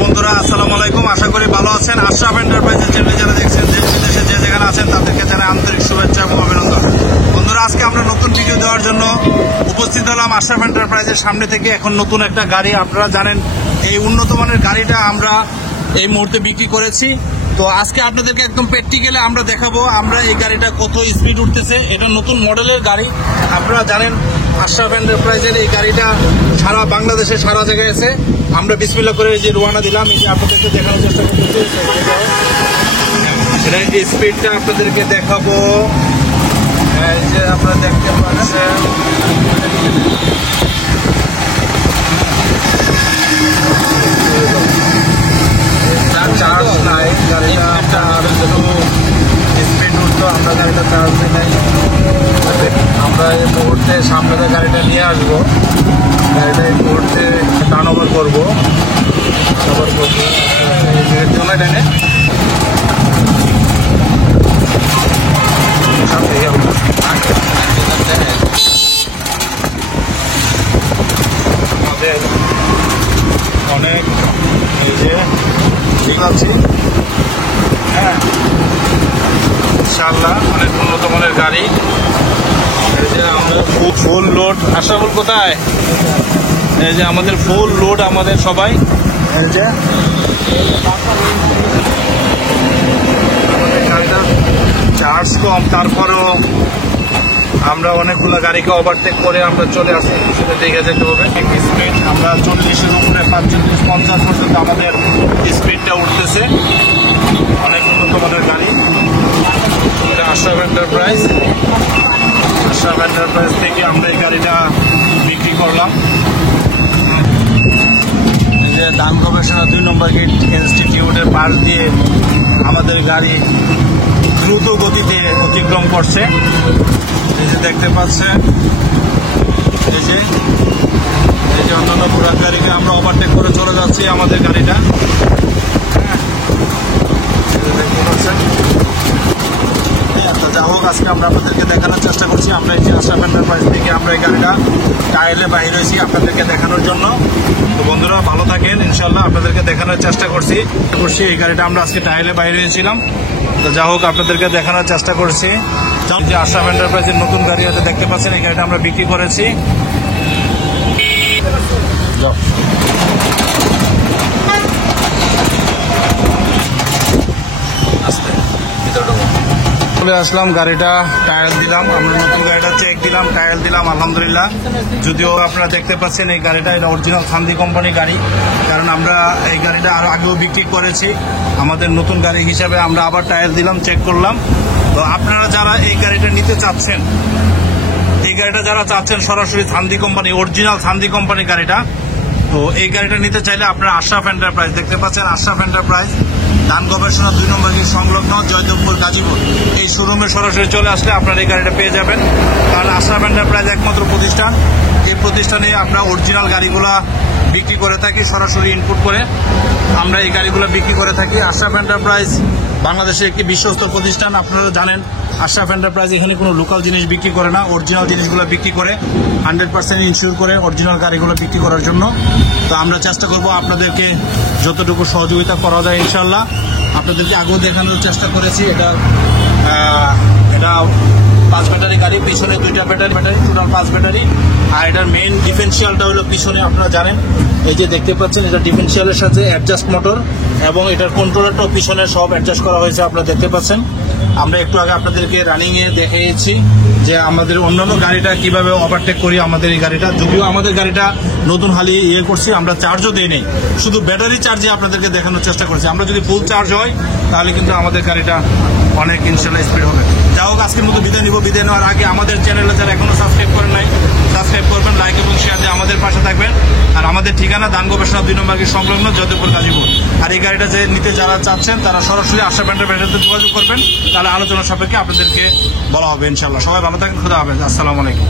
বন্ধুরা আসসালামু আলাইকুম, আশা করি ভালো আছেন। আশরাফ এন্টারপ্রাইজের চ্যানেল যারা দেখছেন দেশ বিদেশে যে যেখানে আছেন তাদেরকে জানাই আন্তরিক শুভেচ্ছা এবং অভিনন্দন। বন্ধুরা আজকে আমরা নতুন ভিডিও দেওয়ার জন্য উপস্থিত হলাম আশরাফ এন্টারপ্রাইজের সামনে থেকে। এখন নতুন একটা গাড়ি, আপনারা জানেন এই উন্নত মানের গাড়িটা আমরা এই মুহূর্তে বিক্রি করেছি। তো আজকে আপনাদেরকে একদম প্র্যাকটিক্যালি আমরা দেখাবো আমরা এই গাড়িটা কত স্পিড উঠতেছে। এটা নতুন মডেলের গাড়ি, আপনারা জানেন আশরাফ এন্টারপ্রাইজের এই গাড়িটা সারা বাংলাদেশে সারা জায়গায় আছে। আমরা বিসমিল্লাহ করে যে রওনা দিলাম, এই যে আপনাদেরকে দেখানোর চেষ্টা করতেছি। এটা স্পিডটা আপনাদেরকে দেখাবো, এই যে আপনারা দেখতে পাচ্ছেন চার্জ নাই গাড়িটা, আপনার স্পিড উঠতো, আমরা গাড়িটা চার্জ দিই নাই। আমরা এই মুহূর্তে সামনে গাড়িটা নিয়ে আসবো, গাড়িটা এই মুহূর্তে টার্ন ওভার করবো। টেনে আমাদের অনেক এই যে ঠিক আছে, হ্যাঁ ইনশাআল্লাহ অনেক উন্নত মানের গাড়ি। এই যে আমরা ফুল লোড, আশরাফুল কোথায়? এই যে আমাদের ফুল লোড, আমাদের সবাই এই যে আমাদের গাড়িটা চার্জ কম, তারপরেও আমরা অনেকগুলো গাড়িকে ওভারটেক করে আমরা চলে আসছি। সেটা দেখে যেতে হবে স্পিড, আমরা 40-এর উপরে 45-50 পর্যন্ত আমাদের স্পিডটা উঠতেছে। অনেক উন্নত মানের গাড়ি। এটা আশরাফ এন্টারপ্রাইজ, আশরাফ এন্টারপ্রাইজ থেকে আমরা এই গাড়িটা বিক্রি করলাম। এই যে দান গবেষণা 2 নম্বর গেট ইনস্টিটিউটের পাশ দিয়ে আমাদের গাড়ি দ্রুত গতিতে অতিক্রম করছে। এই যে দেখতে পাচ্ছেন, এই যে অন্যান্য পুরা গাড়িকে আমরা ওভারটেক করে চলে যাচ্ছি আমাদের গাড়িটা। দেখতে পাচ্ছেন। তো যা হোক, আজকে আমরা আপনাদেরকে দেখানোর চেষ্টা করছি আমরা এই যে আশরাফ এন্টারপ্রাইজ থেকে আমরা এই গাড়িটা টায়ারে বাইরে হয়েছি আপনাদেরকে দেখানোর জন্য। তো বন্ধুরা ভালো থাকেন, ইনশাল্লাহ আপনাদেরকে দেখানোর চেষ্টা করছি। এই গাড়িটা আমরা আজকে টায়ারে বাইরে হয়েছিলাম। তো যা হোক, আপনাদেরকে দেখানোর চেষ্টা করছি যে আশরাফ এন্টারপ্রাইজের নতুন গাড়ি আছে, দেখতে পাচ্ছেন এই গাড়িটা আমরা বিক্রি করেছি। চলে আসলাম, গাড়িটা টায়ার দিলাম, আমরা নতুন গাড়িটা চেক দিলাম, টায়ার দিলাম আলহামদুলিল্লাহ। যদিও আপনারা দেখতে পাচ্ছেন এই গাড়িটা এটা অরিজিনাল থান্দি কোম্পানির গাড়ি, কারণ আমরা এই গাড়িটা আরও আগেও বিক্রি করেছি। আমাদের নতুন গাড়ি হিসাবে আমরা আবার টায়ার দিলাম, চেক করলাম। তো আপনারা যারা এই গাড়িটা নিতে চাচ্ছেন, এই গাড়িটা যারা চাচ্ছেন সরাসরি থান্দি কোম্পানি, অরিজিনাল থান্দি কোম্পানির গাড়িটা, তো এই গাড়িটা নিতে চাইলে আপনারা আশরাফ এন্টারপ্রাইজ, দেখতে পাচ্ছেন আশরাফ এন্টারপ্রাইজ দান গবেষণা 2 নম্বর গেট সংলগ্ন জয়দেবপুর গাজীপুর, এই শোরুমে সরাসরি চলে আসলে আপনারা এই গাড়িটা পেয়ে যাবেন। কারণ আশরাফ এন্টারপ্রাইজ একমাত্র প্রতিষ্ঠান, এই প্রতিষ্ঠানে আমরা অরিজিনাল গাড়িগুলা বিক্রি করে থাকি, সরাসরি ইনপুট করে আমরা এই গাড়িগুলো বিক্রি করে থাকি। আশরাফ এন্টারপ্রাইজ বাংলাদেশের একটি বিশ্বস্ত প্রতিষ্ঠান। আপনারা জানেন আশরাফ এন্টারপ্রাইজ এখানে কোনো লোকাল জিনিস বিক্রি করে না, অরিজিনাল জিনিসগুলো বিক্রি করে 100% ইনশিওর করে অরিজিনাল গাড়িগুলো বিক্রি করার জন্য। তো আমরা চেষ্টা করব আপনাদেরকে যতটুকু সহযোগিতা করা যায় ইনশাল্লাহ। আপনাদেরকে আগেও দেখানোর চেষ্টা করেছি, এটা 5 ব্যাটারি গাড়ি, পিছনে 2টা ব্যাটারি, টোটাল 5 ব্যাটারি। আর এটার মেইন ডিফারেন্সিয়ালটা হলো পিছনে, আপনারা জানেন এই যে দেখতে পাচ্ছেন এটা ডিফারেন্সিয়ালের সাথে অ্যাডজাস্ট মোটর, এবং এটার কন্ট্রোলারটাও পিছনে সব অ্যাডজাস্ট করা হয়েছে, আপনারা দেখতে পাচ্ছেন। আমরা একটু আগে আপনাদেরকে রানিংয়ে দেখিয়েছি যে আমাদের অন্যান্য গাড়িটা কিভাবে ওভারটেক করি আমাদের এই গাড়িটা। যদিও আমাদের গাড়িটা নতুন হালি করছি, আমরা চার্জও দিই নেই, শুধু ব্যাটারি চার্জে আপনাদেরকে দেখানোর চেষ্টা করছি। আমরা যদি ফুল চার্জ হয় তাহলে কিন্তু আমাদের গাড়িটা অনেক ইনশাল্লাহ স্পিড হবে। যা হোক, আজকের মতো বিদায় নিব। বিদায় নেওয়ার আগে আমাদের চ্যানেলে যারা এখনো সাবস্ক্রাইব করেন নাই, সাবস্ক্রাইব করবেন, লাইক এবং শেয়ার দিয়ে আমাদের পাশে থাকবেন। আর আমাদের ঠিকানা দান গবেষণা 2 নম্বর গেট সংলগ্ন জয়দেবপুর গাজীপুর। আর এই গাড়িটা যে নিতে যারা চাচ্ছেন তারা সরাসরি আশরাফ এন্টারপ্রাইজে যোগাযোগ করবেন, তাহলে আলোচনা সাপেক্ষে আপনাদেরকে বলা হবে ইনশাল্লাহ। সবাই ভালো থাকেন, খুদা হাফেজ, আসসালামু আলাইকুম।